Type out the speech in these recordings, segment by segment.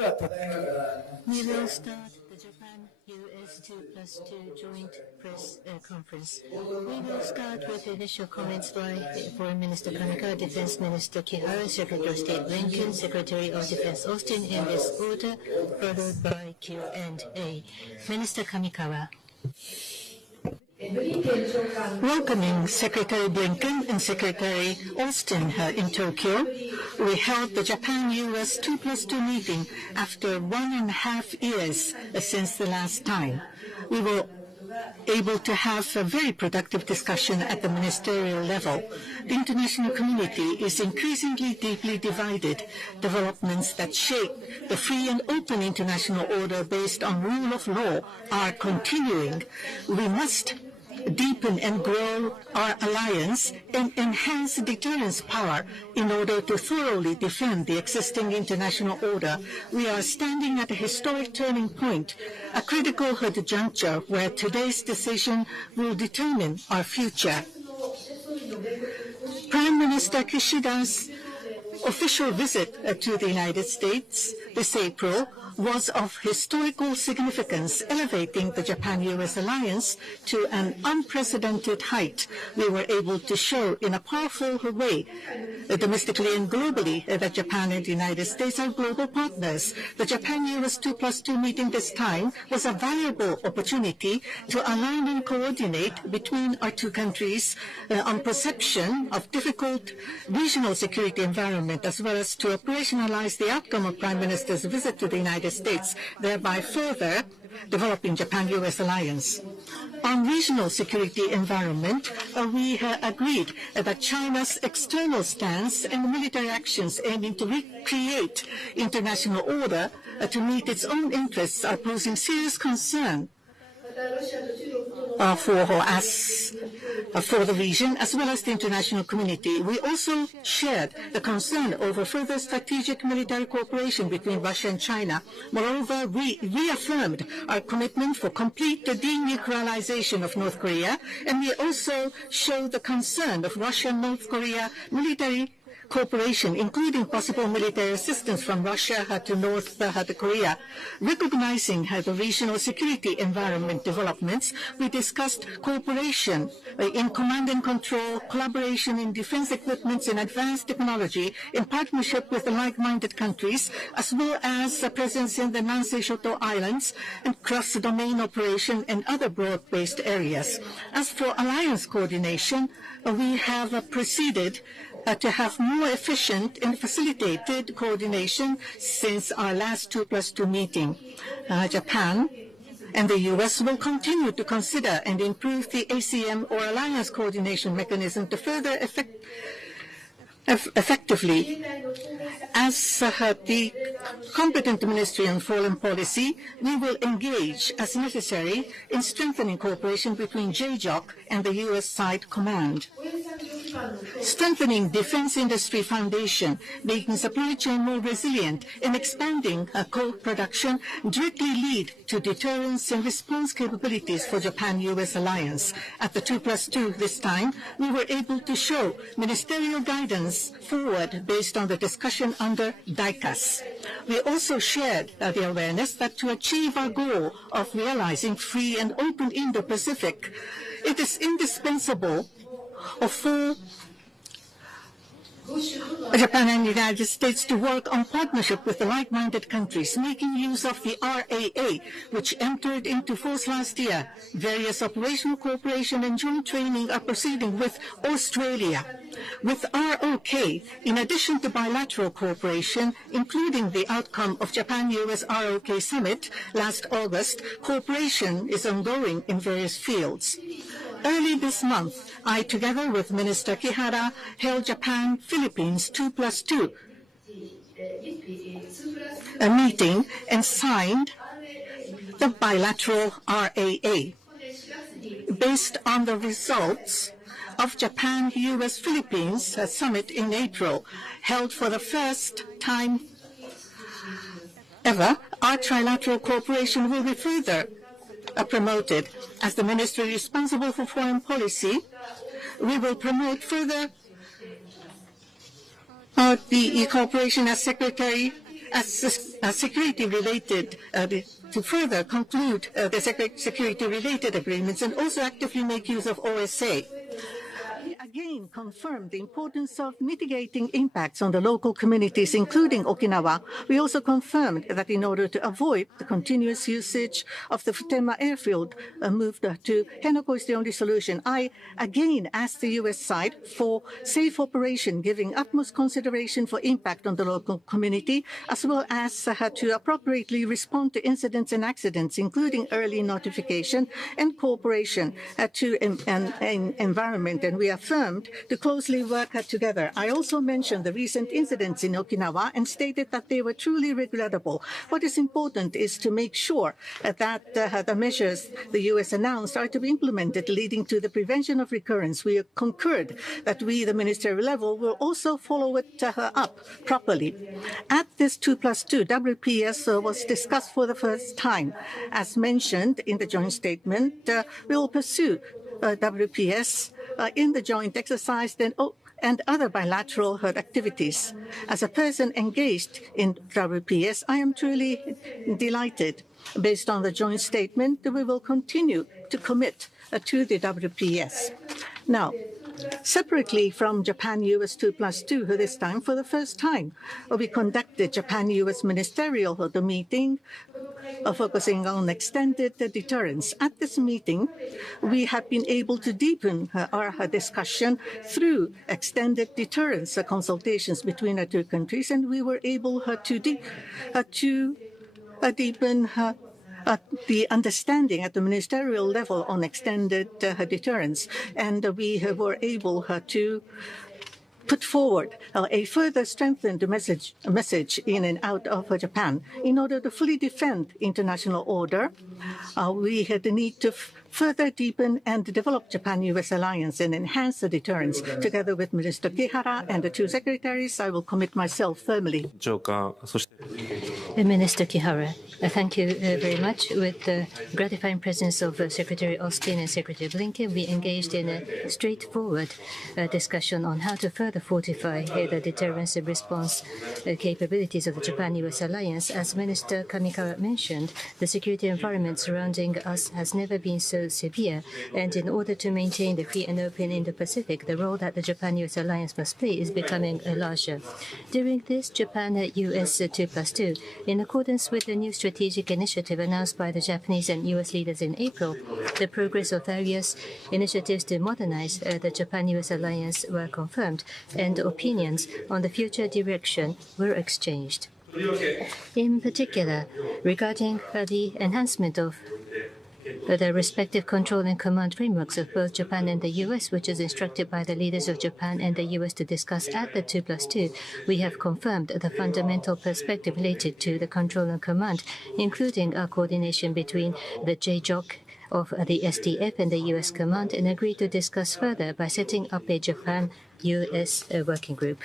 We will start the Japan-US 2+2 joint press conference. We will start with initial comments by Foreign Minister Kamikawa, Defense Minister Kihara, Secretary of State Blinken, Secretary of Defense Austin, in this order, followed by Q&A. Minister Kamikawa. Welcoming Secretary Blinken and Secretary Austin in Tokyo, we held the Japan-US 2+2 meeting after 1.5 years since the last time. We were able to have a very productive discussion at the ministerial level. The international community is increasingly deeply divided. Developments that shape the free and open international order based on rule of law are continuing. We must deepen and grow our alliance and enhance deterrence power in order to thoroughly defend the existing international order. We are standing at a historic turning point, a critical juncture where today's decision will determine our future. Prime Minister Kishida's official visit to the United States this April was of historical significance, elevating the Japan-US alliance to an unprecedented height. We were able to show in a powerful way, domestically and globally, that Japan and the United States are global partners. The Japan-US 2+2 meeting this time was a valuable opportunity to align and coordinate between our two countries on perception of difficult regional security environment, as well as to operationalize the outcome of Prime Minister's visit to the United States, thereby further developing Japan-US alliance. On regional security environment, we agreed that China's external stance and military actions aiming to recreate international order to meet its own interests are posing serious concern for the region as well as the international community. We also shared the concern over further strategic military cooperation between Russia and China. Moreover, we reaffirmed our commitment for complete denuclearization of North Korea, and we also showed the concern of Russia and North Korea military cooperation, including possible military assistance from Russia to North Korea. Recognizing the regional security environment developments, we discussed cooperation in command and control, collaboration in defense equipments and advanced technology in partnership with the like-minded countries, as well as a presence in the Nansei Islands and cross-domain operation and other broad-based areas. As for alliance coordination, we have proceeded to have more efficient and facilitated coordination since our last 2+2 meeting. Japan and the U.S. will continue to consider and improve the ACM or alliance coordination mechanism to further effectively. As the competent Ministry on Foreign Policy, we will engage as necessary in strengthening cooperation between JJOC and the U.S. side command. Strengthening defense industry foundation, making supply chain more resilient, and expanding co-production directly lead to deterrence and response capabilities for Japan-U.S. alliance. At the 2+2 this time, we were able to show ministerial guidance forward based on the discussion under DICAS. We also shared the awareness that to achieve our goal of realizing free and open Indo-Pacific, it is indispensable for Japan and the United States to work on partnership with the like-minded countries, making use of the RAA, which entered into force last year. Various operational cooperation and joint training are proceeding with Australia. With ROK, in addition to bilateral cooperation, including the outcome of Japan-US ROK summit last August, cooperation is ongoing in various fields. Early this month, I, together with Minister Kihara, held Japan-Philippines 2+2 a meeting and signed the bilateral RAA. Based on the results of Japan-US-Philippines summit in April, held for the first time ever, our trilateral cooperation will be further promoted. As the ministry responsible for foreign policy, we will promote further the cooperation as Secretary security-related to further conclude the security-related agreements and also actively make use of OSA. We again confirmed the importance of mitigating impacts on the local communities, including Okinawa. We also confirmed that in order to avoid the continuous usage of the Futenma airfield moved to Henoko is the only solution. I again asked the U.S. side for safe operation, giving utmost consideration for impact on the local community, as well as to appropriately respond to incidents and accidents, including early notification and cooperation to an environment. And we affirmed to closely work together. I also mentioned the recent incidents in Okinawa and stated that they were truly regrettable. What is important is to make sure that the measures the U.S. announced are to be implemented, leading to the prevention of recurrence. We concurred that we, the ministerial level, will also follow it up properly. At this 2+2, WPS was discussed for the first time. As mentioned in the joint statement, we will pursue WPS in the joint exercise and other bilateral activities. As a person engaged in WPS, I am truly delighted. Based on the joint statement, we will continue to commit to the WPS. Now, separately from Japan-US 2+2, this time, for the first time, we conducted Japan-US ministerial meeting focusing on extended deterrence. At this meeting, we have been able to deepen our discussion through extended deterrence consultations between the two countries, and we were able to deepen the understanding at the ministerial level on extended deterrence, and we were able to put forward a further strengthened message in and out of Japan. In order to fully defend international order, we had the need to further deepen and develop Japan-US alliance and enhance the deterrence. Together with Minister Kihara and the two secretaries, I will commit myself firmly. Minister Kihara, thank you very much. With the gratifying presence of Secretary Austin and Secretary Blinken, we engaged in a straightforward discussion on how to further fortify the deterrence and response capabilities of the Japan-US alliance. As Minister Kamikawa mentioned, the security environment surrounding us has never been so severe, and in order to maintain the free and open Indo-Pacific, the role that the Japan-US alliance must play is becoming larger. During this Japan-US 2+2, in accordance with the new strategic initiative announced by the Japanese and US leaders in April, the progress of various initiatives to modernize the Japan-US alliance were confirmed, and opinions on the future direction were exchanged. In particular, regarding the enhancement of the respective control and command frameworks of both Japan and the US, which is instructed by the leaders of Japan and the US to discuss at the 2+2, we have confirmed the fundamental perspective related to the control and command, including our coordination between the JJOC of the SDF and the US command, and agreed to discuss further by setting up a Japan-US working group.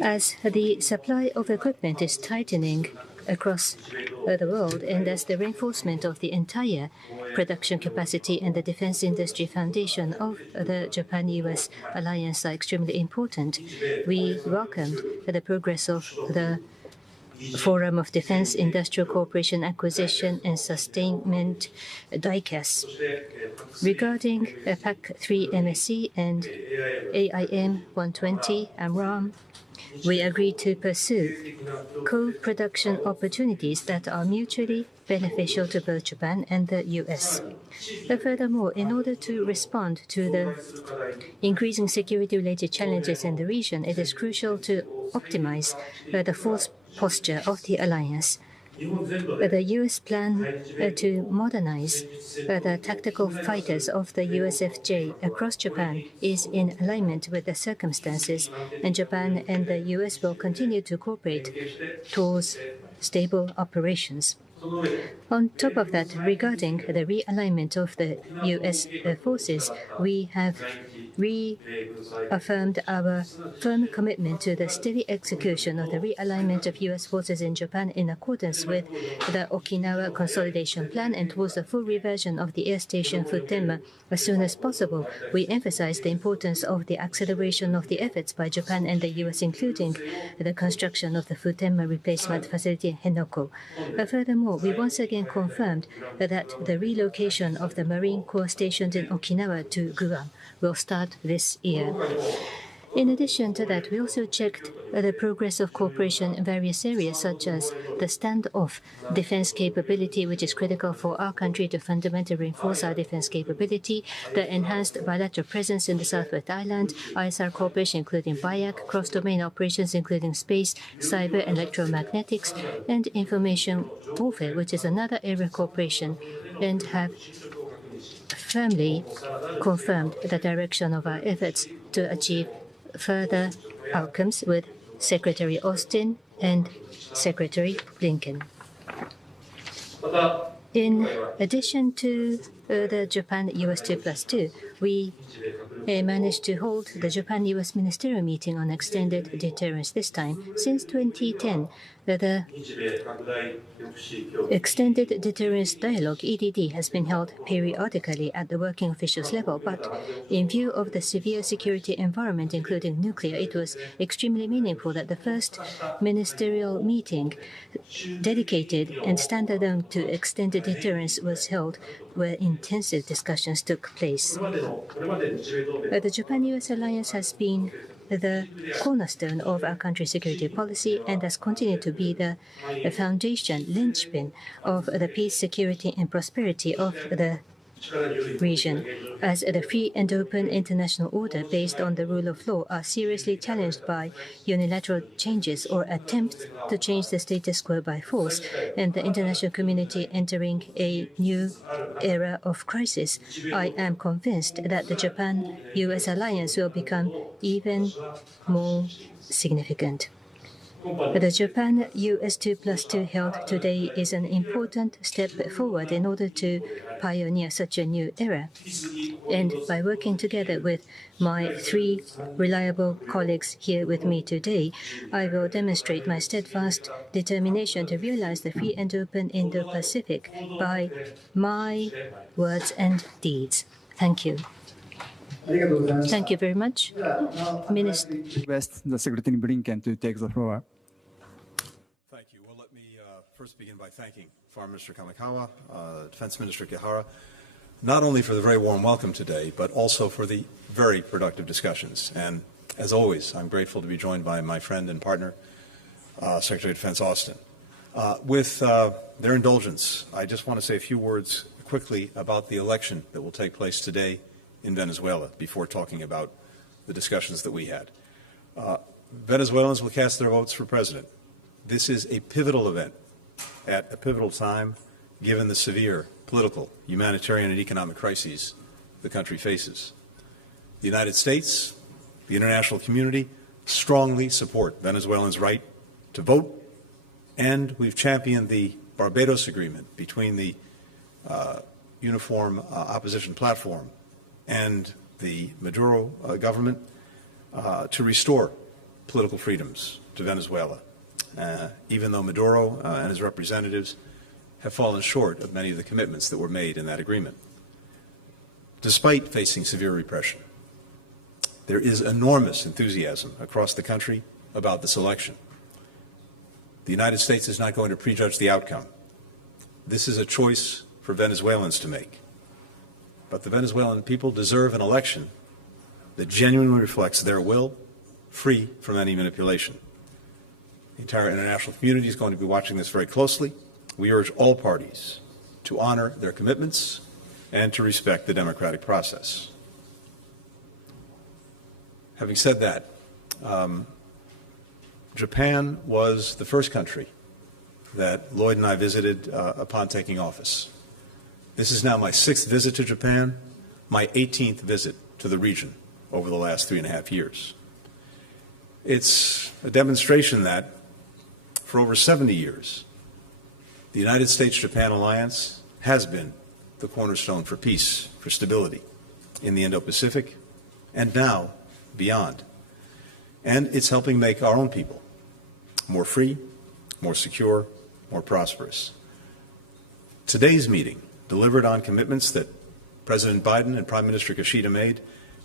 As the supply of equipment is tightening across the world, and as the reinforcement of the entire production capacity and the defense industry foundation of the Japan-US alliance are extremely important, we welcomed the progress of the Forum of Defense Industrial Cooperation Acquisition and Sustainment DICAS. Regarding PAC 3 MSC and AIM 120 AMRAAM, we agreed to pursue co-production opportunities that are mutually beneficial to both Japan and the US. Furthermore, in order to respond to the increasing security-related challenges in the region, it is crucial to optimize the force posture of the alliance. The U.S. plan to modernize the tactical fighters of the USFJ across Japan is in alignment with the circumstances, and Japan and the U.S. will continue to cooperate towards stable operations. On top of that, regarding the realignment of the U.S. forces, we have reaffirmed our firm commitment to the steady execution of the realignment of U.S. forces in Japan in accordance with the Okinawa Consolidation Plan and towards the full reversion of the air station Futenma as soon as possible. We emphasized the importance of the acceleration of the efforts by Japan and the U.S., including the construction of the Futenma replacement facility in Henoko. Furthermore, we once again confirmed that the relocation of the Marine Corps stationed in Okinawa to Guam will start this year. In addition to that, we also checked the progress of cooperation in various areas, such as the standoff defense capability, which is critical for our country to fundamentally reinforce our defense capability, the enhanced bilateral presence in the Southwest Island, ISR cooperation including BIAC, cross-domain operations including space, cyber, electromagnetics, and information warfare, which is another area of cooperation, and have firmly confirmed the direction of our efforts to achieve further outcomes with Secretary Austin and Secretary Blinken. In addition to the Japan-US 2+2, we managed to hold the Japan-US Ministerial Meeting on Extended Deterrence this time. Since 2010, the Extended Deterrence Dialogue, EDD, has been held periodically at the working officials level, but in view of the severe security environment, including nuclear, it was extremely meaningful that the first ministerial meeting dedicated and standalone to extended deterrence was held, where intensive discussions took place. The Japan-US alliance has been the cornerstone of our country's security policy and has continued to be the foundation, linchpin of the peace, security, and prosperity of the region, as the free and open international order based on the rule of law are seriously challenged by unilateral changes or attempts to change the status quo by force, and the international community entering a new era of crisis. I am convinced that the Japan-US alliance will become even more significant. The Japan-US 2+2 held today is an important step forward in order to pioneer such a new era. And by working together with my three reliable colleagues here with me today, I will demonstrate my steadfast determination to realize the free and open Indo-Pacific by my words and deeds. Thank you. Thank you very much. Minister. Request the Secretary Blinken to take the floor. Thank you. Well, let me first begin by thanking Foreign Minister Kamikawa, Defense Minister Kihara, not only for the very warm welcome today, but also for the very productive discussions. And as always, I'm grateful to be joined by my friend and partner, Secretary of Defense Austin. With their indulgence, I just want to say a few words quickly about the election that will take place today in Venezuela before talking about the discussions that we had. Venezuelans will cast their votes for president. This is a pivotal event at a pivotal time, given the severe political, humanitarian, and economic crises the country faces. The United States, the international community, strongly support Venezuelans' right to vote, and we've championed the Barbados Agreement between the Uniform Opposition Platform and the Maduro government to restore political freedoms to Venezuela, even though Maduro and his representatives have fallen short of many of the commitments that were made in that agreement. Despite facing severe repression, there is enormous enthusiasm across the country about this election. The United States is not going to prejudge the outcome. This is a choice for Venezuelans to make. But the Venezuelan people deserve an election that genuinely reflects their will, free from any manipulation. The entire international community is going to be watching this very closely. We urge all parties to honor their commitments and to respect the democratic process. Having said that, Japan was the first country that Lloyd and I visited upon taking office. This is now my 6th visit to Japan, my 18th visit to the region over the last 3.5 years. It's a demonstration that for over 70 years, the United States-Japan alliance has been the cornerstone for peace, for stability in the Indo-Pacific, and now beyond. And it's helping make our own people more free, more secure, more prosperous. Today's meeting delivered on commitments that President Biden and Prime Minister Kishida made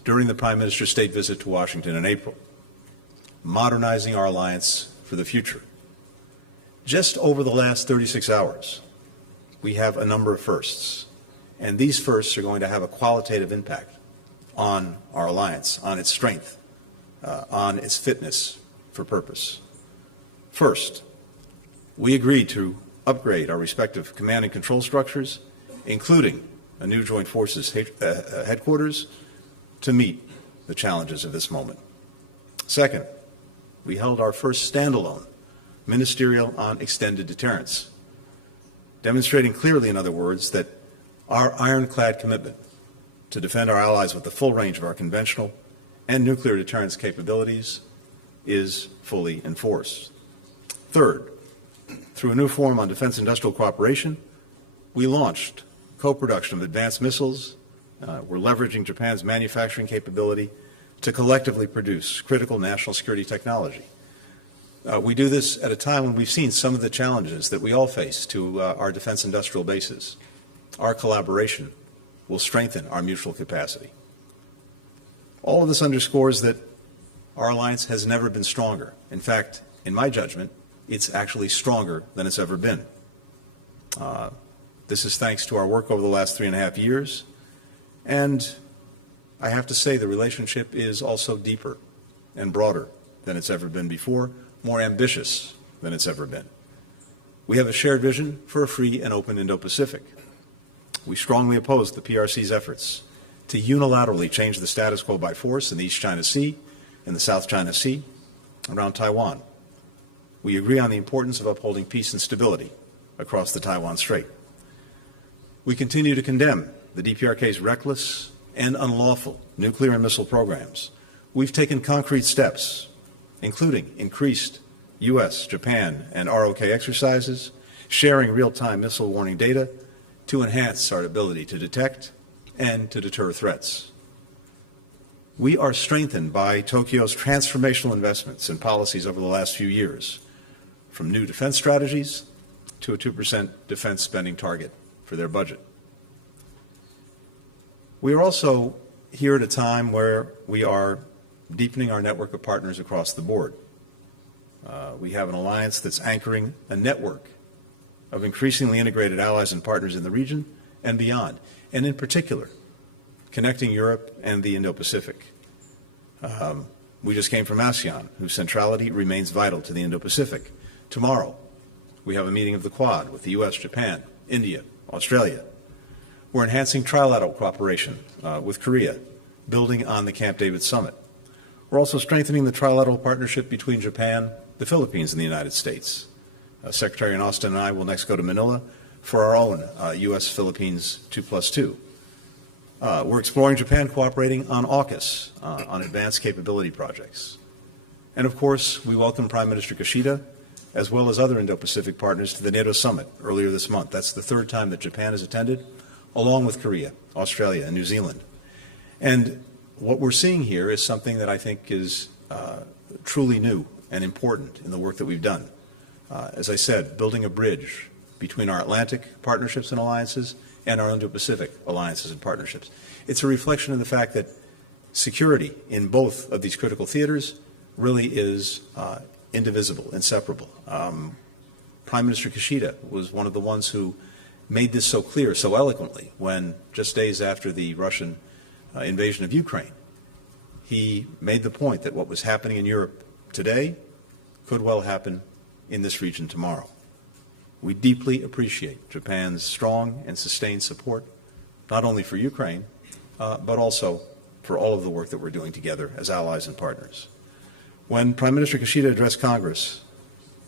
during the Prime Minister's state visit to Washington in April, modernizing our alliance for the future. Just over the last 36 hours, we have a number of firsts, and these firsts are going to have a qualitative impact on our alliance, on its strength, on its fitness for purpose. First, we agreed to upgrade our respective command and control structures, including a new Joint Forces headquarters, to meet the challenges of this moment. Second, we held our first standalone ministerial on extended deterrence, demonstrating clearly, in other words, that our ironclad commitment to defend our allies with the full range of our conventional and nuclear deterrence capabilities is fully enforced. Third, through a new forum on defense industrial cooperation, we launched co-production of advanced missiles. We're leveraging Japan's manufacturing capability to collectively produce critical national security technology. We do this at a time when we've seen some of the challenges that we all face to our defense industrial bases. Our collaboration will strengthen our mutual capacity. All of this underscores that our alliance has never been stronger. In fact, in my judgment, it's actually stronger than it's ever been. This is thanks to our work over the last 3.5 years, and I have to say the relationship is also deeper and broader than it's ever been before, more ambitious than it's ever been. We have a shared vision for a free and open Indo-Pacific. We strongly oppose the PRC's efforts to unilaterally change the status quo by force in the East China Sea, in the South China Sea, around Taiwan. We agree on the importance of upholding peace and stability across the Taiwan Strait. We continue to condemn the DPRK's reckless and unlawful nuclear and missile programs. We've taken concrete steps, including increased U.S., Japan, and ROK exercises, sharing real-time missile warning data to enhance our ability to detect and to deter threats. We are strengthened by Tokyo's transformational investments and policies over the last few years, from new defense strategies to a 2% defense spending target for their budget. We are also here at a time where we are deepening our network of partners across the board. We have an alliance that's anchoring a network of increasingly integrated allies and partners in the region and beyond, and in particular, connecting Europe and the Indo-Pacific. We just came from ASEAN, whose centrality remains vital to the Indo-Pacific. Tomorrow, we have a meeting of the Quad with the U.S., Japan, India, Australia. We're enhancing trilateral cooperation with Korea, building on the Camp David Summit. We're also strengthening the trilateral partnership between Japan, the Philippines, and the United States. Secretary Austin and I will next go to Manila for our own U.S.-Philippines 2+2. We're exploring Japan cooperating on AUKUS, on advanced capability projects. And of course, we welcome Prime Minister Kishida, as well as other Indo-Pacific partners, to the NATO summit earlier this month. That's the third time that Japan has attended, along with Korea, Australia, and New Zealand. And what we're seeing here is something that I think is truly new and important in the work that we've done. As I said, building a bridge between our Atlantic partnerships and alliances and our Indo-Pacific alliances and partnerships. It's a reflection of the fact that security in both of these critical theaters really is indivisible, inseparable. Prime Minister Kishida was one of the ones who made this so clear, so eloquently, when just days after the Russian invasion of Ukraine, he made the point that what was happening in Europe today could well happen in this region tomorrow. We deeply appreciate Japan's strong and sustained support, not only for Ukraine, but also for all of the work that we're doing together as allies and partners. When Prime Minister Kishida addressed Congress,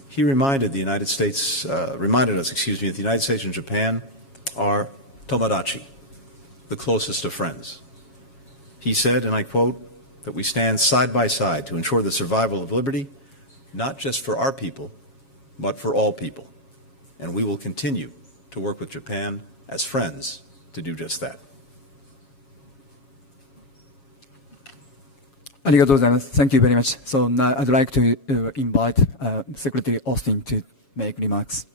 he reminded us, that the United States and Japan are tomodachi, the closest of friends. He said, and I quote, that we stand side by side to ensure the survival of liberty, not just for our people, but for all people. And we will continue to work with Japan as friends to do just that. Thank you very much. So now I'd like to invite Secretary Austin to make remarks.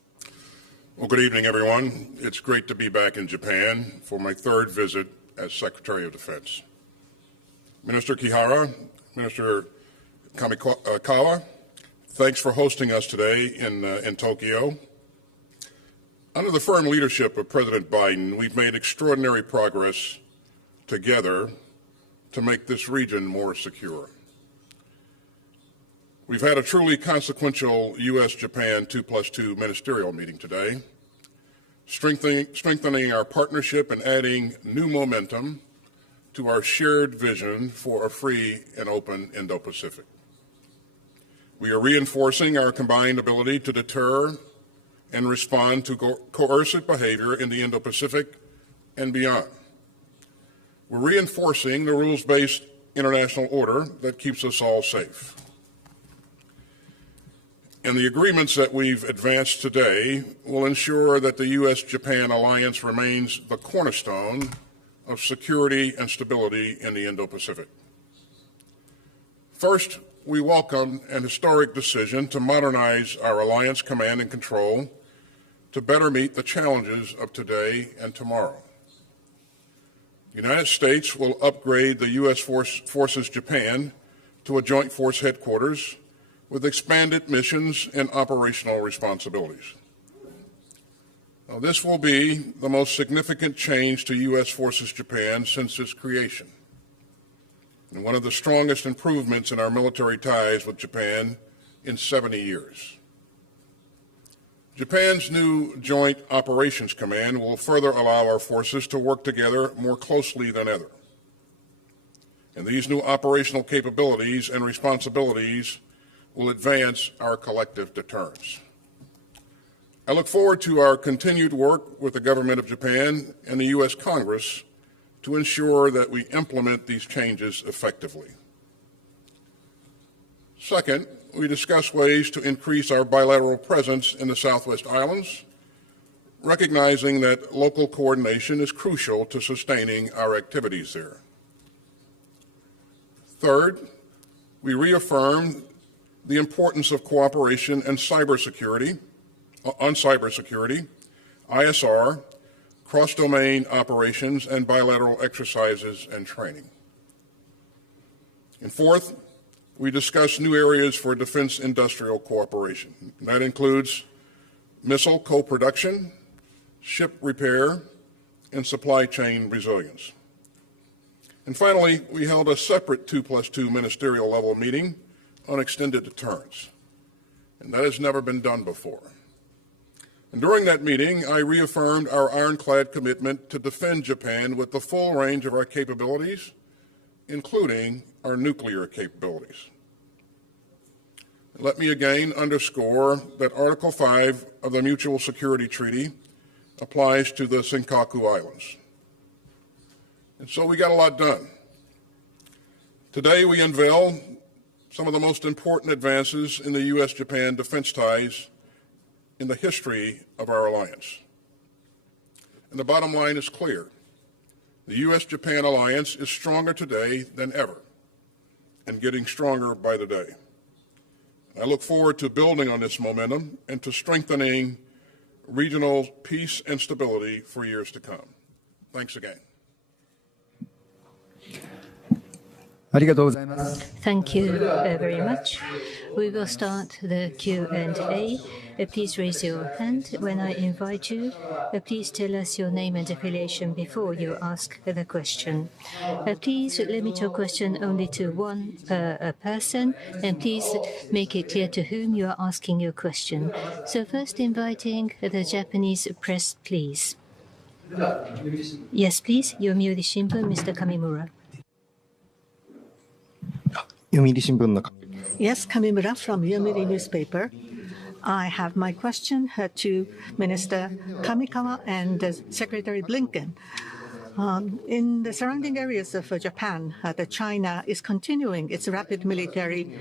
Well, good evening, everyone. It's great to be back in Japan for my third visit as Secretary of Defense. Minister Kihara, Minister Kamikawa, thanks for hosting us today in Tokyo. Under the firm leadership of President Biden, we've made extraordinary progress together to make this region more secure. We've had a truly consequential U.S.-Japan 2+2 ministerial meeting today, strengthening our partnership and adding new momentum to our shared vision for a free and open Indo-Pacific. We are reinforcing our combined ability to deter and respond to coercive behavior in the Indo-Pacific and beyond. We're reinforcing the rules-based international order that keeps us all safe. And the agreements that we've advanced today will ensure that the U.S.-Japan alliance remains the cornerstone of security and stability in the Indo-Pacific. First, we welcome an historic decision to modernize our alliance command and control to better meet the challenges of today and tomorrow. The United States will upgrade the U.S. Forces Japan to a joint force headquarters with expanded missions and operational responsibilities. Now, this will be the most significant change to U.S. Forces Japan since its creation, and one of the strongest improvements in our military ties with Japan in 70 years. Japan's new Joint Operations Command will further allow our forces to work together more closely than ever. And these new operational capabilities and responsibilities will advance our collective deterrence. I look forward to our continued work with the government of Japan and the U.S. Congress to ensure that we implement these changes effectively. Second, we discuss ways to increase our bilateral presence in the Southwest Islands, recognizing that local coordination is crucial to sustaining our activities there. Third, we reaffirm the importance of cooperation and cybersecurity, ISR, cross-domain operations, and bilateral exercises and training. And fourth, we discuss new areas for defense industrial cooperation. That includes missile co-production, ship repair, and supply chain resilience. And finally, we held a separate 2+2 ministerial level meeting on extended deterrence. And that has never been done before. And during that meeting, I reaffirmed our ironclad commitment to defend Japan with the full range of our capabilities, including our nuclear capabilities. Let me again underscore that Article 5 of the Mutual Security Treaty applies to the Senkaku Islands. And so we got a lot done. Today we unveil some of the most important advances in the U.S.-Japan defense ties in the history of our alliance. And the bottom line is clear. The U.S.-Japan alliance is stronger today than ever and getting stronger by the day. I look forward to building on this momentum and to strengthening regional peace and stability for years to come. Thanks again. Thank you very much. We will start the Q&A. Please raise your hand when I invite you. Please tell us your name and affiliation before you ask the question. Please limit your question only to one person, and please make it clear to whom you are asking your question. So first inviting the Japanese press, please. Yes, please. Yomiuri Shimbun, Mr. Kamimura. Yes, Kamimura from Yomiuri newspaper. I have my question to Minister Kamikawa and Secretary Blinken. In the surrounding areas of Japan, China is continuing its rapid military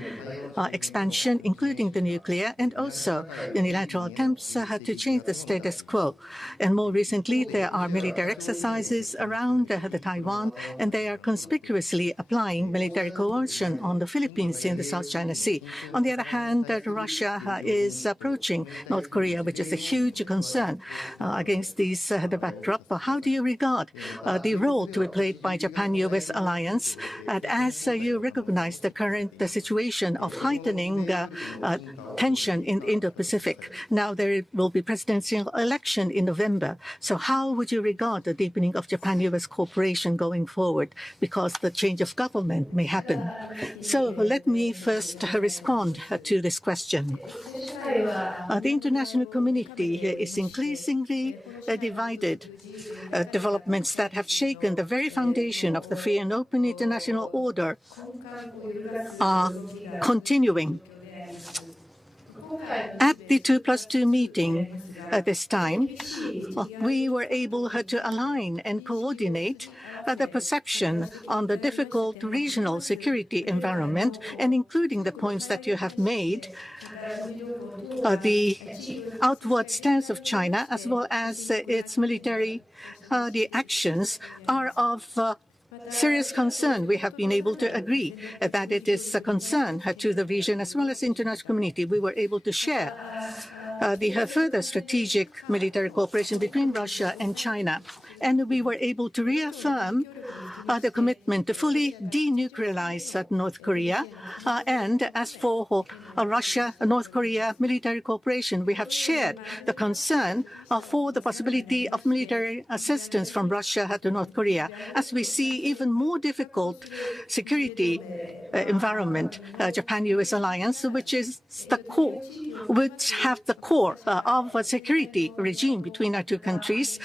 expansion, including the nuclear, and also unilateral attempts to change the status quo. And more recently, there are military exercises around the Taiwan, and they are conspicuously applying military coercion on the Philippines in the South China Sea. On the other hand, Russia is approaching North Korea, which is a huge concern. Against the backdrop, how do you regard the role to be played by Japan-U.S. alliance, as you recognize the current situation of heightening tension in the Indo-Pacific? Now there will be presidential election in November. So how would you regard the deepening of Japan-U.S. cooperation going forward, because the change of government may happen? So let me first respond to this question. The international community is increasingly divided. Developments that have shaken the very foundation of the free and open international order are continuing. At the 2+2 meeting this time, we were able to align and coordinate the perception on the difficult regional security environment, and including the points that you have made, the outward stance of China as well as its military the actions are of serious concern. We have been able to agree that it is a concern to the region as well as the international community. We were able to share the further strategic military cooperation between Russia and China. And we were able to reaffirm the commitment to fully denuclearize North Korea. And as for Russia-North Korea military cooperation, we have shared the concern for the possibility of military assistance from Russia to North Korea. As we see even more difficult security environment, Japan-U.S. alliance, which is the core, which have the core of a security regime between our two countries,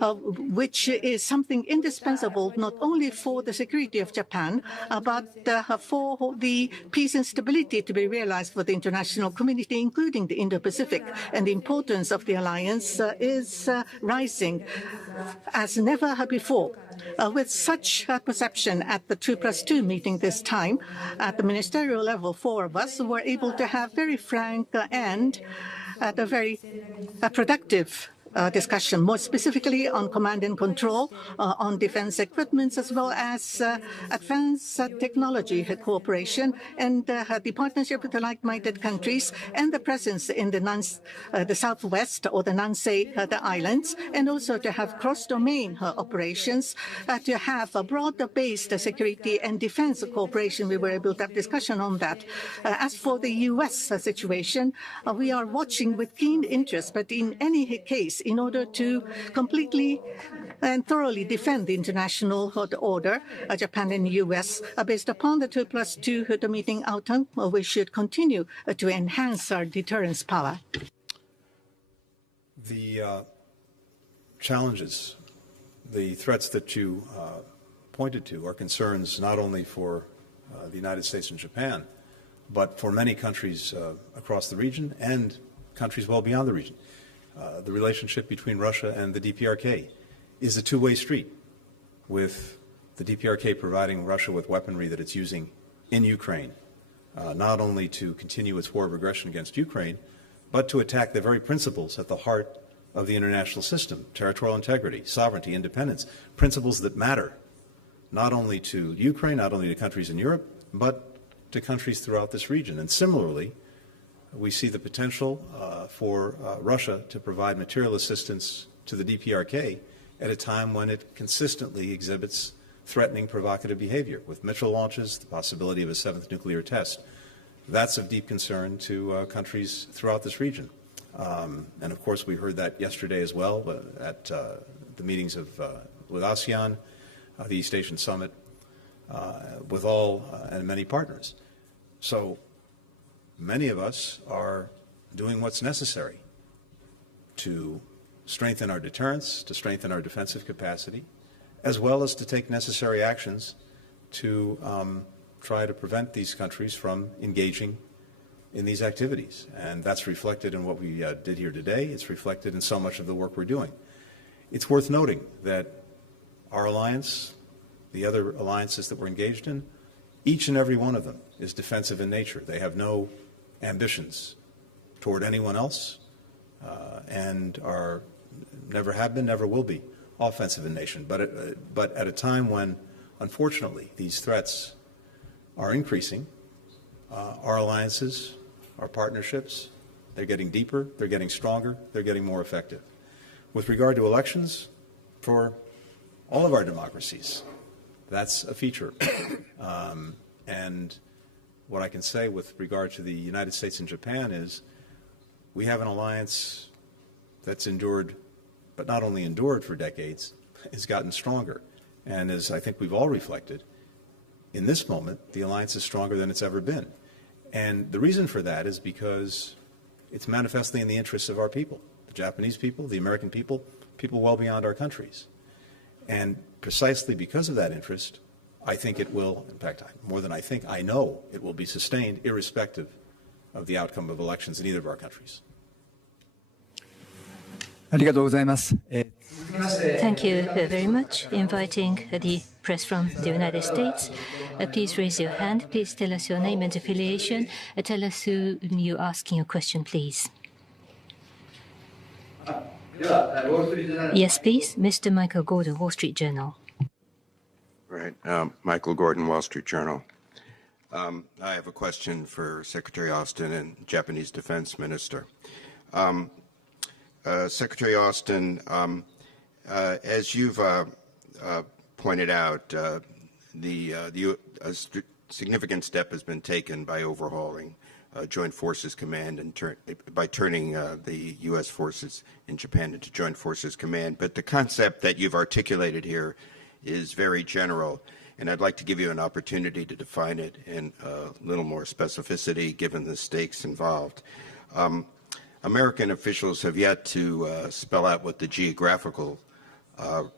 which is something indispensable not only for the security of Japan, but for the peace and stability to be realized for the international community, including the Indo-Pacific. And the importance of the alliance is rising as never before. With such perception at the 2+2 meeting this time, at the ministerial level, four of us were able to have very frank and a very productive discussion, more specifically on command and control, on defense equipments, as well as advanced technology cooperation, and the partnership with the like-minded countries, and the presence in the southwest or the Nansei the islands, and also to have cross-domain operations, to have a broader-based security and defense cooperation. We were able to have discussion on that. As for the U.S. situation, we are watching with keen interest, but in any case, in order to completely and thoroughly defend the international order, Japan and the U.S., based upon the 2+2 the meeting outcome, we should continue to enhance our deterrence power. The challenges, the threats that you pointed to are concerns not only for the United States and Japan, but for many countries across the region and countries well beyond the region. The relationship between Russia and the DPRK is a two-way street, with the DPRK providing Russia with weaponry that it's using in Ukraine, not only to continue its war of aggression against Ukraine, but to attack the very principles at the heart of the international system: territorial integrity, sovereignty, independence, principles that matter not only to Ukraine, not only to countries in Europe, but to countries throughout this region. And similarly, we see the potential for Russia to provide material assistance to the DPRK at a time when it consistently exhibits threatening, provocative behavior, with missile launches, the possibility of a seventh nuclear test. That's of deep concern to countries throughout this region. And of course, we heard that yesterday as well at the meetings with ASEAN, the East Asian Summit, with all and many partners. So many of us are doing what's necessary to strengthen our deterrence, to strengthen our defensive capacity, as well as to take necessary actions to try to prevent these countries from engaging in these activities. And that's reflected in what we did here today. It's reflected in so much of the work we're doing. It's worth noting that our alliance, the other alliances that we're engaged in, each and every one of them is defensive in nature. They have no ambitions toward anyone else and are never have been, never will be offensive in nature. But at a time when, unfortunately, these threats are increasing, our alliances, our partnerships, they're getting deeper, they're getting stronger, they're getting more effective. With regard to elections, for all of our democracies, that's a feature. And what I can say with regard to the United States and Japan is we have an alliance that's endured, but not only endured for decades, has gotten stronger. And as I think we've all reflected, in this moment, the alliance is stronger than it's ever been. And the reason for that is because it's manifestly in the interests of our people, the Japanese people, the American people, people well beyond our countries. And precisely because of that interest, I think it will, in fact, more than I think, I know it will be sustained irrespective of the outcome of elections in either of our countries. Thank you very much. Inviting the press from the United States. Please raise your hand. Please tell us your name and affiliation. Tell us who you're asking your question, please. Yes, please. Mr. Michael Gordon, Wall Street Journal. Right. Michael Gordon, Wall Street Journal. I have a question for Secretary Austin and Japanese Defense Minister. Secretary Austin, as you've pointed out, a significant step has been taken by overhauling Joint Forces Command and by turning the U.S. forces in Japan into Joint Forces Command. But the concept that you've articulated here is very general, and I'd like to give you an opportunity to define it in a little more specificity given the stakes involved. American officials have yet to spell out what the geographical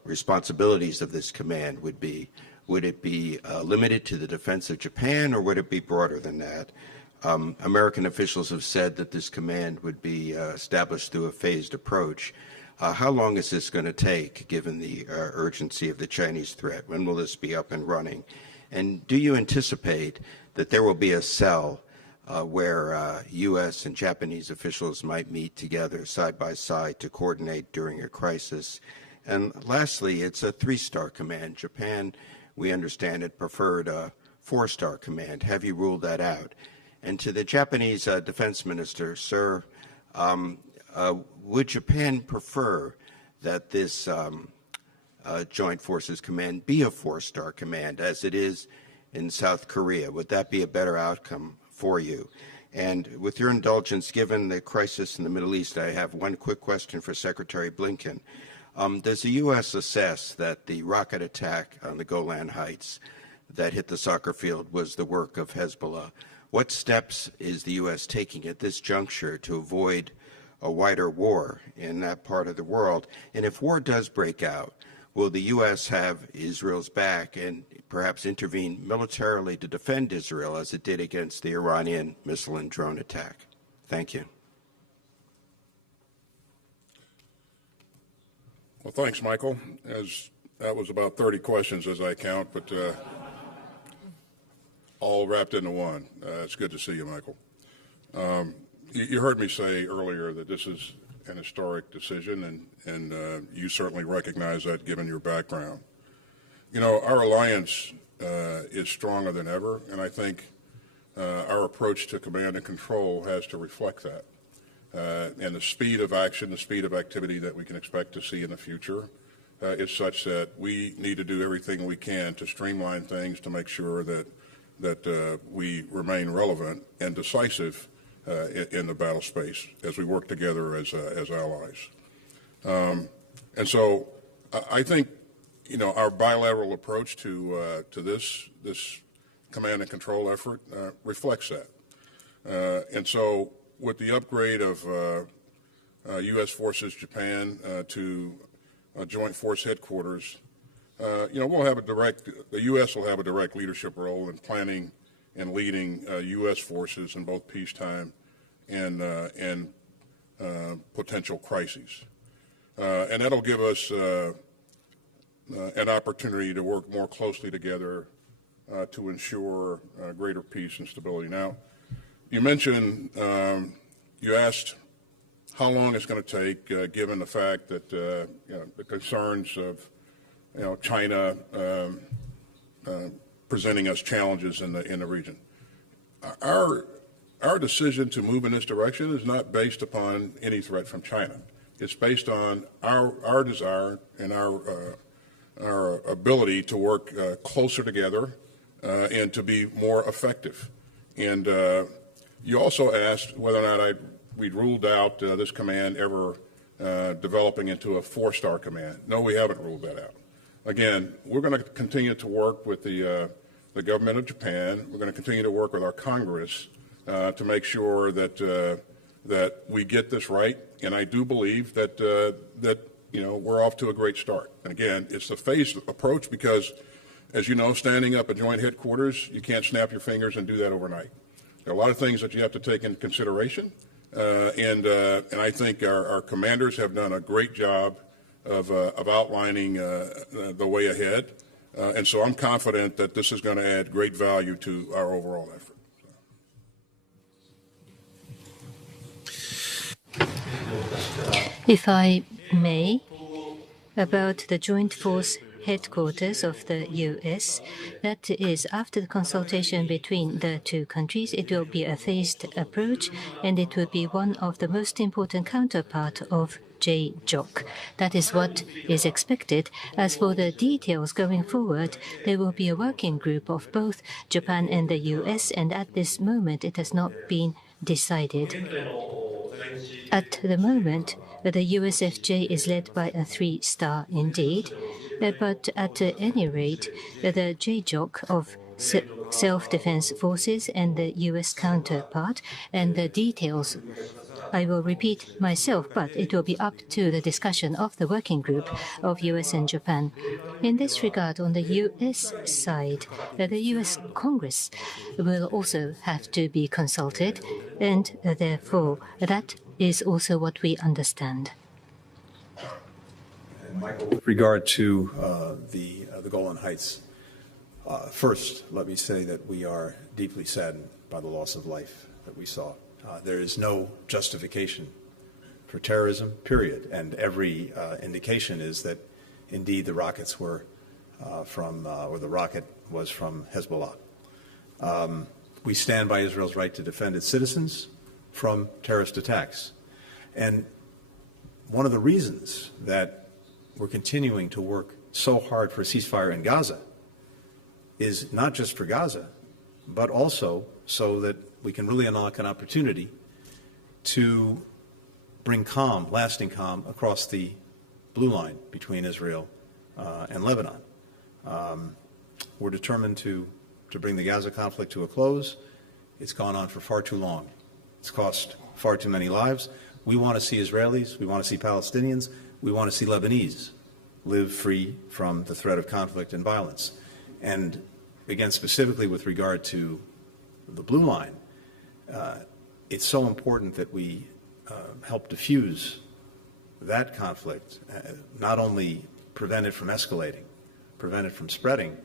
responsibilities of this command would be. Would it be limited to the defense of Japan, or would it be broader than that? American officials have said that this command would be established through a phased approach. How long is this going to take, given the urgency of the Chinese threat? When will this be up and running? And do you anticipate that there will be a cell where U.S. and Japanese officials might meet together side by side to coordinate during a crisis? And lastly, it's a 3-star command. Japan, we understand it, preferred a 4-star command. Have you ruled that out? And to the Japanese defense minister, sir, would Japan prefer that this Joint Forces Command be a 4-star command, as it is in South Korea? Would that be a better outcome for you? And with your indulgence, given the crisis in the Middle East, I have one quick question for Secretary Blinken. Does the U.S. assess that the rocket attack on the Golan Heights that hit the soccer field was the work of Hezbollah? What steps is the U.S. taking at this juncture to avoid a wider war in that part of the world? And if war does break out, will the U.S. have Israel's back and perhaps intervene militarily to defend Israel as it did against the Iranian missile and drone attack? Thank you. Well, thanks, Michael. That was about 30 questions as I count, but all wrapped into one. It's good to see you, Michael. You heard me say earlier that this is an historic decision, and you certainly recognize that given your background. You know, our alliance is stronger than ever, and I think our approach to command and control has to reflect that. And the speed of action, the speed of activity that we can expect to see in the future is such that we need to do everything we can to streamline things to make sure that we remain relevant and decisive in the battle space as we work together as allies. And so I think, you know, our bilateral approach to this command and control effort reflects that. And so with the upgrade of U.S. Forces Japan to Joint Force Headquarters, you know, the U.S. will have a direct leadership role in planning and leading U.S. forces in both peacetime and potential crises. And that'll give us an opportunity to work more closely together to ensure greater peace and stability. Now, you mentioned, you asked how long it's going to take, given the fact that the concerns of China presenting us challenges in the region. Our decision to move in this direction is not based upon any threat from China. It's based on our desire and our ability to work closer together and to be more effective. And you also asked whether or not we'd ruled out this command ever developing into a 4-star command. No, we haven't ruled that out. Again, we're going to continue to work with the government of Japan. We're going to continue to work with our Congress to make sure that we get this right. And I do believe that we're off to a great start. And again, it's the phased approach because, as you know, standing up a joint headquarters, you can't snap your fingers and do that overnight. There are a lot of things that you have to take into consideration, and I think our commanders have done a great job of outlining the way ahead, and so I'm confident that this is going to add great value to our overall effort. If I may, about the Joint Force Headquarters of the U.S., that is, after the consultation between the two countries, it will be a phased approach, and it will be one of the most important counterpart of JJOC. That is what is expected. As for the details going forward, there will be a working group of both Japan and the U.S., and at this moment it has not been decided. At the moment, the USFJ is led by a 3-star indeed, but at any rate, the JJOC of Self-Defense Forces and the U.S. counterpart, and the details, I will repeat myself, but it will be up to the discussion of the working group of U.S. and Japan. In this regard, on the U.S. side, the U.S. Congress will also have to be consulted, and therefore that is also what we understand. Michael, with regard to the Golan Heights, first, let me say that we are deeply saddened by the loss of life that we saw. There is no justification for terrorism, period. And every indication is that, indeed, the rockets were or the rocket was from Hezbollah. We stand by Israel's right to defend its citizens from terrorist attacks. And one of the reasons that we're continuing to work so hard for a ceasefire in Gaza is not just for Gaza, but also so that we can really unlock an opportunity to bring calm, lasting calm, across the blue line between Israel and Lebanon. We're determined to bring the Gaza conflict to a close. It's gone on for far too long. It's cost far too many lives. We want to see Israelis, we want to see Palestinians, we want to see Lebanese live free from the threat of conflict and violence. And again, specifically with regard to the blue line, it's so important that we help diffuse that conflict, not only prevent it from escalating, prevent it from spreading,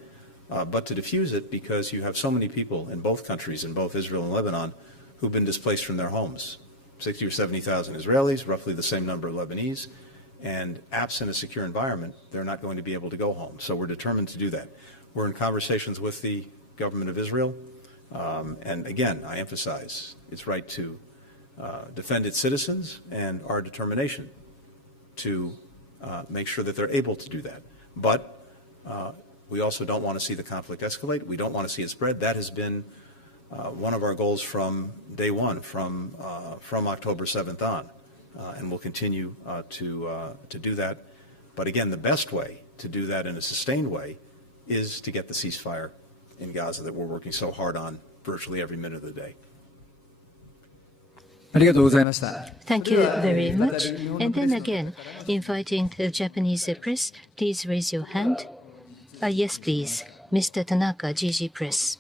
but to diffuse it because you have so many people in both countries, in both Israel and Lebanon, who've been displaced from their homes. 60 or 70,000 Israelis, roughly the same number of Lebanese, and absent a secure environment, they're not going to be able to go home. So we're determined to do that. We're in conversations with the government of Israel, and again, I emphasize its right to defend its citizens and our determination to make sure that they're able to do that. But we also don't want to see the conflict escalate. We don't want to see it spread. That has been one of our goals from day one, from October 7th on, and we'll continue to do that. But again, the best way to do that in a sustained way is to get the ceasefire in Gaza that we're working so hard on virtually every minute of the day. Thank you very much. And then again, inviting the Japanese press, please raise your hand. Yes, please. Mr. Tanaka, GG Press.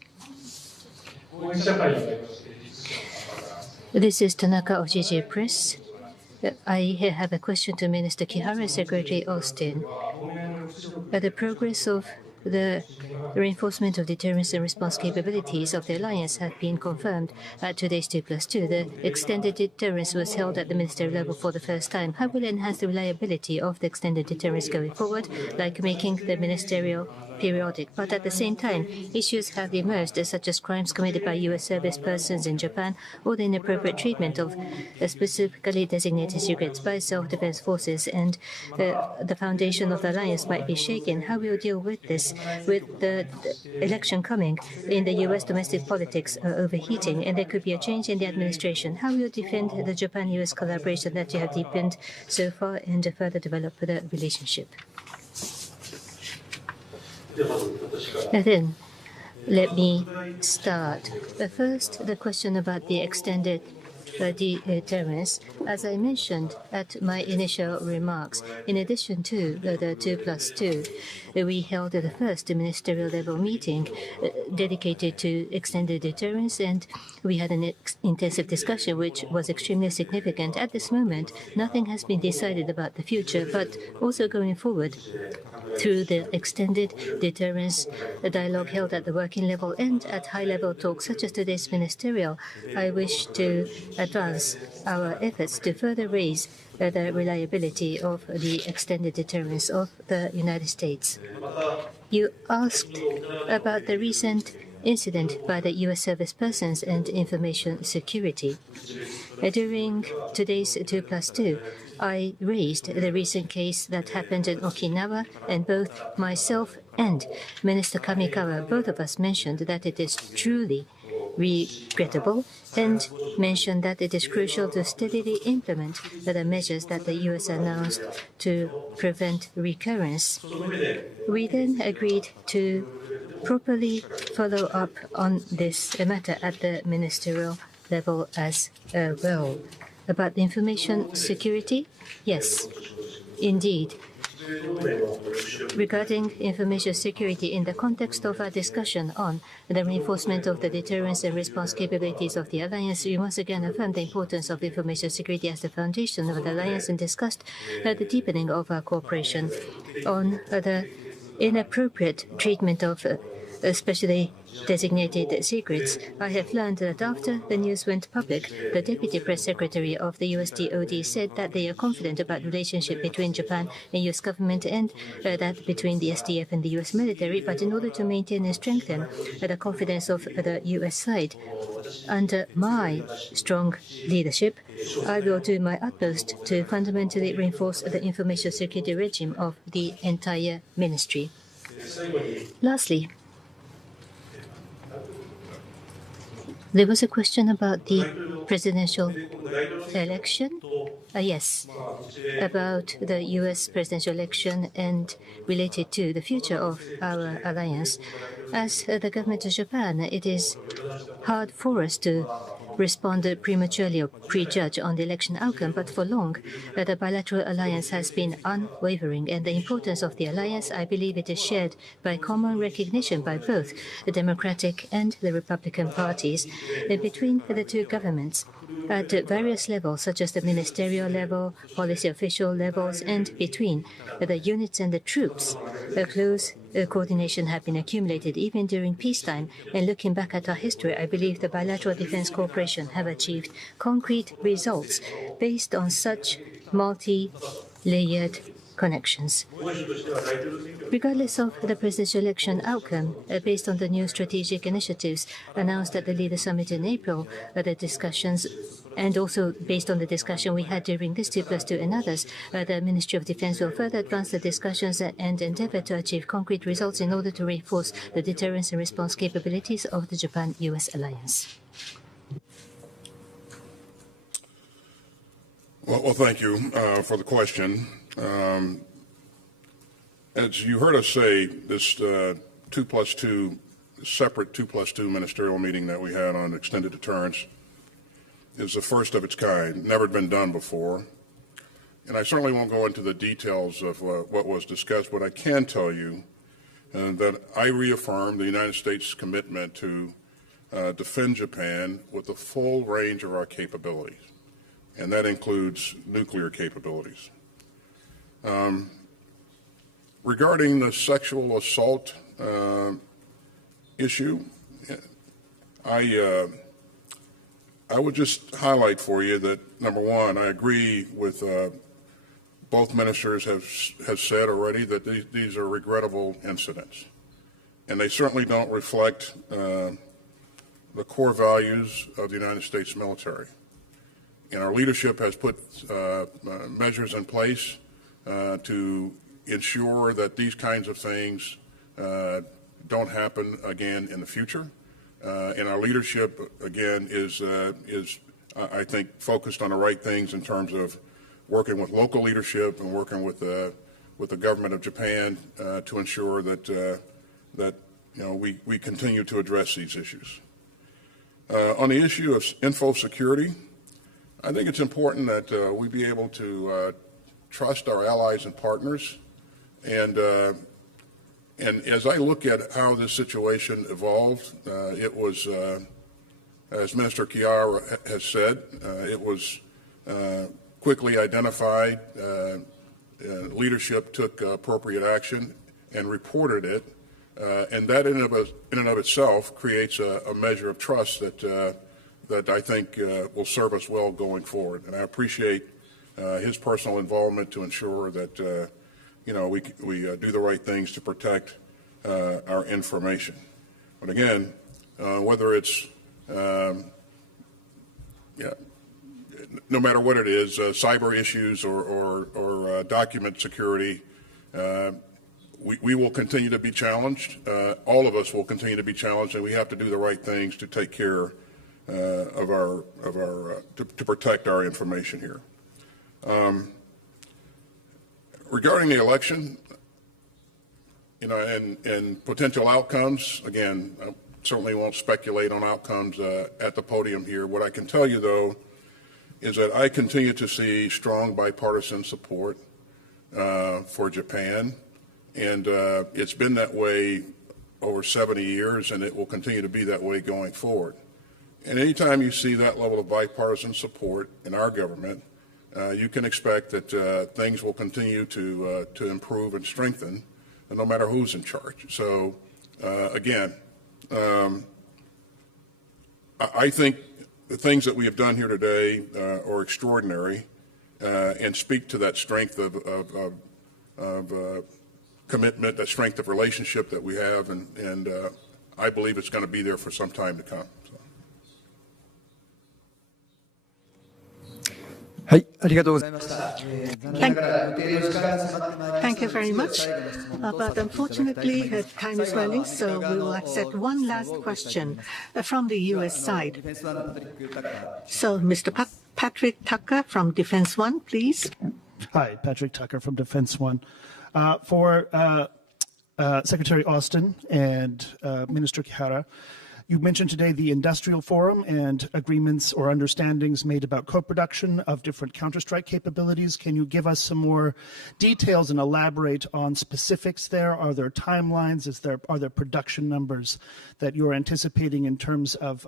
This is Tanaka of GG Press. I have a question to Minister Kihara, Secretary Austin. the progress of the reinforcement of deterrence and response capabilities of the alliance have been confirmed at today's 2+2. The extended deterrence was held at the ministerial level for the first time. How will it enhance the reliability of the extended deterrence going forward, like making the ministerial periodic? But at the same time, issues have emerged, such as crimes committed by U.S. service persons in Japan or the inappropriate treatment of specifically designated secrets by self-defense forces, and the foundation of the alliance might be shaken. How will you deal with this? With the election coming in the U.S., domestic politics are overheating, and there could be a change in the administration. How will you defend the Japan-U.S. collaboration that you have deepened so far and further develop the relationship? Then, let me start. First, the question about the extended deterrence. As I mentioned at my initial remarks, in addition to the 2+2, we held the first ministerial level meeting dedicated to extended deterrence, and we had an intensive discussion which was extremely significant. At this moment, nothing has been decided about the future, but also going forward, through the extended deterrence dialogue held at the working level and at high-level talks such as today's ministerial, I wish to advance our efforts to further raise the reliability of the extended deterrence of the United States. You asked about the recent incident by the U.S. service persons and information security. During today's 2+2, I raised the recent case that happened in Okinawa, and both myself and Minister Kamikawa, both of us mentioned that it is truly regrettable and mentioned that it is crucial to steadily implement the measures that the U.S. announced to prevent recurrence. We then agreed to properly follow up on this matter at the ministerial level as well. About the information security? Yes, indeed. Regarding information security, in the context of our discussion on the reinforcement of the deterrence and response capabilities of the alliance, we once again affirmed the importance of information security as the foundation of the alliance and discussed the deepening of our cooperation on the inappropriate treatment of especially designated secrets. I have learned that after the news went public, the Deputy Press Secretary of the US DoD said that they are confident about the relationship between Japan and US government and that between the SDF and the US military, but in order to maintain and strengthen the confidence of the US side, under my strong leadership, I will do my utmost to fundamentally reinforce the information security regime of the entire ministry. Lastly, there was a question about the presidential election. Yes, about the U.S. presidential election and related to the future of our alliance. As the government of Japan, it is hard for us to respond prematurely or prejudge on the election outcome, but for long, the bilateral alliance has been unwavering, and the importance of the alliance, I believe it is shared by common recognition by both the Democratic and the Republican parties between the two governments at various levels, such as the ministerial level, policy official levels, and between the units and the troops. A close coordination have been accumulated even during peacetime, and looking back at our history, I believe the bilateral defense cooperation have achieved concrete results based on such multi-layered connections. Regardless of the presidential election outcome, based on the new strategic initiatives announced at the Leader Summit in April, the discussions, and also based on the discussion we had during this 2+2 and others, the Ministry of Defense will further advance the discussions and endeavor to achieve concrete results in order to reinforce the deterrence and response capabilities of the Japan-US alliance. Well, thank you for the question. As you heard us say, this 2+2, separate 2+2 ministerial meeting that we had on extended deterrence is the first of its kind, never been done before. And I certainly won't go into the details of what was discussed, but I can tell you that I reaffirm the United States' commitment to defend Japan with the full range of our capabilities, and that includes nuclear capabilities. Regarding the sexual assault issue, I would just highlight for you that, number one, I agree with both ministers have said already that these are regrettable incidents, and they certainly don't reflect the core values of the United States military. And our leadership has put measures in place to ensure that these kinds of things don't happen again in the future. And our leadership, again, is I think, focused on the right things in terms of working with local leadership and working with the government of Japan to ensure that we continue to address these issues. On the issue of info security, I think it's important that we be able to trust our allies and partners. And as I look at how this situation evolved, it was, as Minister Kihara has said, it was quickly identified, leadership took appropriate action and reported it, and that in and of itself creates a measure of trust that I think will serve us well going forward. And I appreciate his personal involvement to ensure that we do the right things to protect our information. But again, whether it's no matter what it is, cyber issues or document security, we will continue to be challenged. All of us will continue to be challenged, and we have to do the right things to take care to protect our information here. Regarding the election, and potential outcomes, again, I certainly won't speculate on outcomes at the podium here. What I can tell you, though, is that I continue to see strong bipartisan support for Japan, and it's been that way over 70 years, and it will continue to be that way going forward. And anytime you see that level of bipartisan support in our government, you can expect that things will continue to improve and strengthen, no matter who's in charge. So, again, I think the things that we have done here today are extraordinary and speak to that strength of commitment, that strength of relationship that we have, and I believe it's going to be there for some time to come. Thank you very much. But unfortunately, time is running, so we will accept one last question from the U.S. side. So, Mr. Patrick Tucker from Defense One, please. Hi, Patrick Tucker from Defense One. For Secretary Austin and Minister Kihara, you mentioned today the industrial forum and agreements or understandings made about co-production of different counter-strike capabilities. Can you give us some more details and elaborate on specifics there? Are there timelines? Are there production numbers that you're anticipating in terms of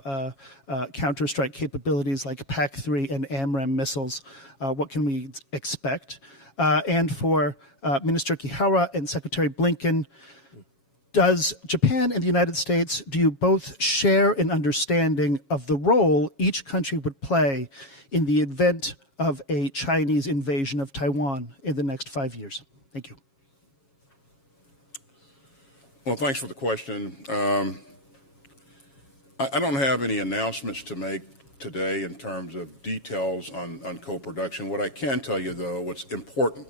counter-strike capabilities like PAC-3 and AMRAAM missiles? What can we expect? And for Minister Kihara and Secretary Blinken, does Japan and the United States, do you both share an understanding of the role each country would play in the event of a Chinese invasion of Taiwan in the next 5 years? Thank you. Well, thanks for the question. I don't have any announcements to make today in terms of details on co-production. What I can tell you, though, what's important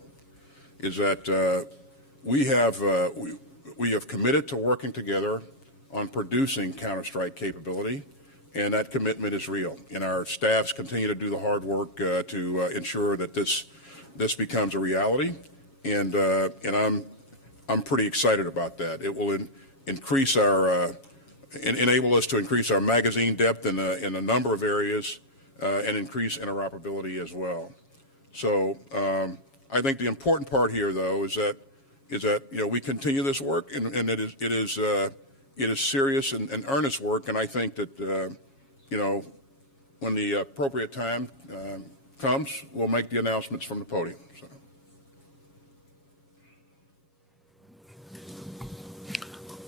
is that we have committed to working together on producing counter-strike capability, and that commitment is real. And our staffs continue to do the hard work to ensure that this becomes a reality. And I'm pretty excited about that. It will increase our enable us to increase our magazine depth in a number of areas and increase interoperability as well. So I think the important part here, though, is that we continue this work, and it is serious and earnest work, and I think that when the appropriate time comes, we'll make the announcements from the podium. So.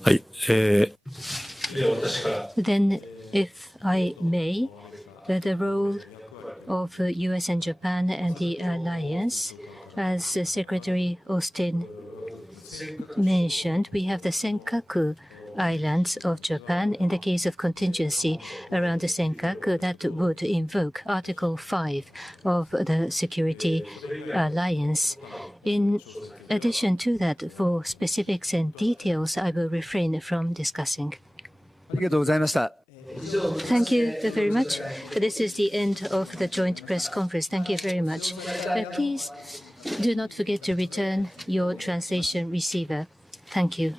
はい。 Then, if I may, the role of U.S. and Japan and the alliance, as Secretary Austin mentioned, we have the Senkaku Islands of Japan. In the case of contingency around the Senkaku, that would invoke Article 5 of the Security Alliance. In addition to that, for specifics and details, I will refrain from discussing. ありがとうございました。 Thank you very much. This is the end of the joint press conference. Thank you very much. Please do not forget to return your translation receiver. Thank you.